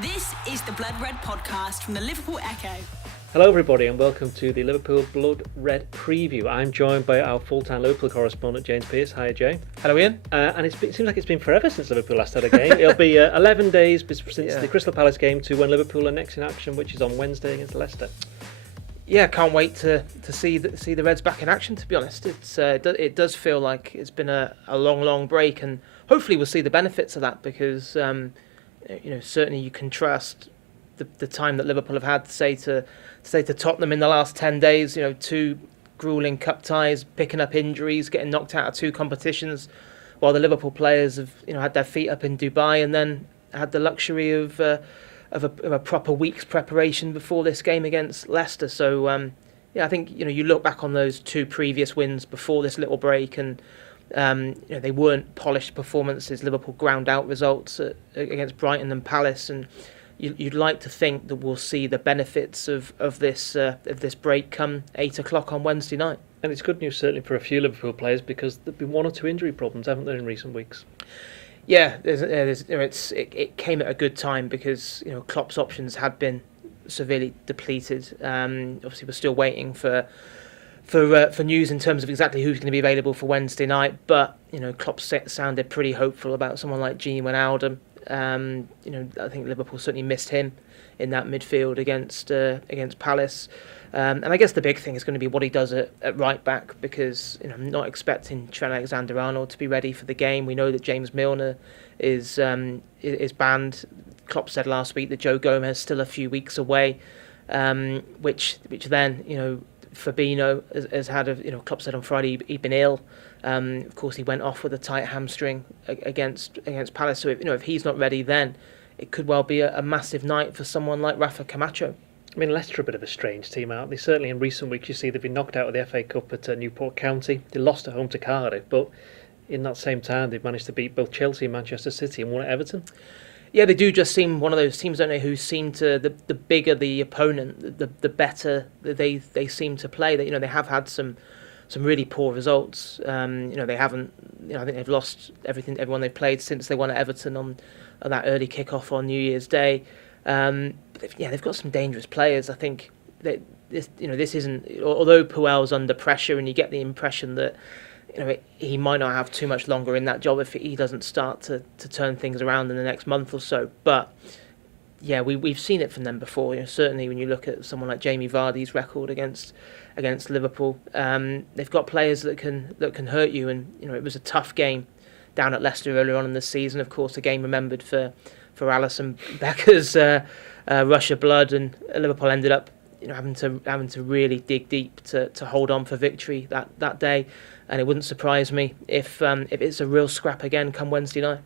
This is the Blood Red podcast from the Liverpool Echo. Hello everybody and welcome to the Liverpool Blood Red preview. I'm joined by our full-time Liverpool correspondent James Pearce. Hi Jay. Hello Ian. And it seems like it's been forever since Liverpool last had a game. It'll be 11 days since the Crystal Palace game to when Liverpool are next in action, which is on Wednesday against Leicester. Yeah, can't wait to see the Reds back in action. To be honest, it does feel like it's been a long break, and hopefully we'll see the benefits of that because certainly you contrast the time that Liverpool have had, say to Tottenham in the last 10 days. Two grueling cup ties, picking up injuries, getting knocked out of two competitions, while the Liverpool players have had their feet up in Dubai and then had the luxury of a proper week's preparation before this game against Leicester. So I think you look back on those two previous wins before this little break, and they weren't polished performances. Liverpool ground out results against Brighton and Palace, and you'd like to think that we'll see the benefits of this break come 8 o'clock on Wednesday night. And it's good news certainly for a few Liverpool players because there've been one or two injury problems, haven't there, in recent weeks? Yeah, it came at a good time because Klopp's options had been severely depleted. Obviously, we're still waiting for news in terms of exactly who's going to be available for Wednesday night. But Klopp sounded pretty hopeful about someone like Gini Wijnaldum. I think Liverpool certainly missed him in that midfield against Palace. And I guess the big thing is going to be what he does at right back, because I'm not expecting Trent Alexander-Arnold to be ready for the game. We know that James Milner is banned. Klopp said last week that Joe Gomez is still a few weeks away, which then Fabinho has had Klopp said on Friday he'd been ill. Of course, he went off with a tight hamstring against Palace. So if he's not ready, then it could well be a massive night for someone like Rafa Camacho. I mean, Leicester are a bit of a strange team, aren't they? Certainly in recent weeks, you see they've been knocked out of the FA Cup at Newport County. They lost at home to Cardiff, but in that same time, they've managed to beat both Chelsea and Manchester City and won at Everton. Yeah, they do just seem one of those teams, don't they, who seem to, the bigger the opponent, the better they seem to play. They have had some really poor results. They haven't. I think they've lost everyone they've played since they won at Everton on that early kick-off on New Year's Day. But they've got some dangerous players. I think that this isn't. Although Puel's under pressure, and you get the impression that he might not have too much longer in that job if he doesn't start to turn things around in the next month or so. But yeah, we've seen it from them before. Certainly when you look at someone like Jamie Vardy's record against Liverpool, they've got players that can hurt you. And it was a tough game down at Leicester earlier on in the season. Of course, a game remembered for Alisson Becker's rush of blood, and Liverpool ended up having to really dig deep to hold on for victory that day. And it wouldn't surprise me if it's a real scrap again come Wednesday night.